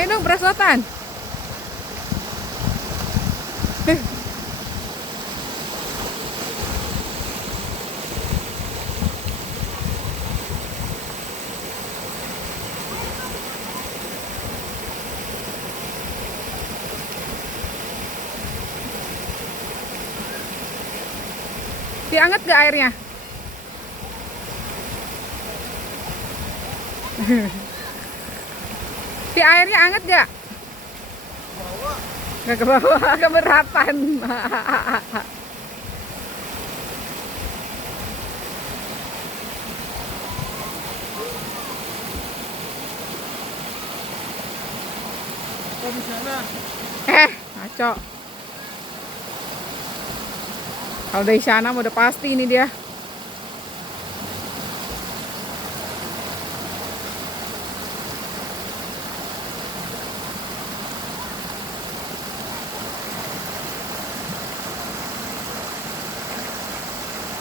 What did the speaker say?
Ayo dong beresotan. Dianget gak airnya? Di airnya anget gak? Gak ke bawah, keberatan. Di sana. Ngaco. Kalau dari sana udah pasti ini dia.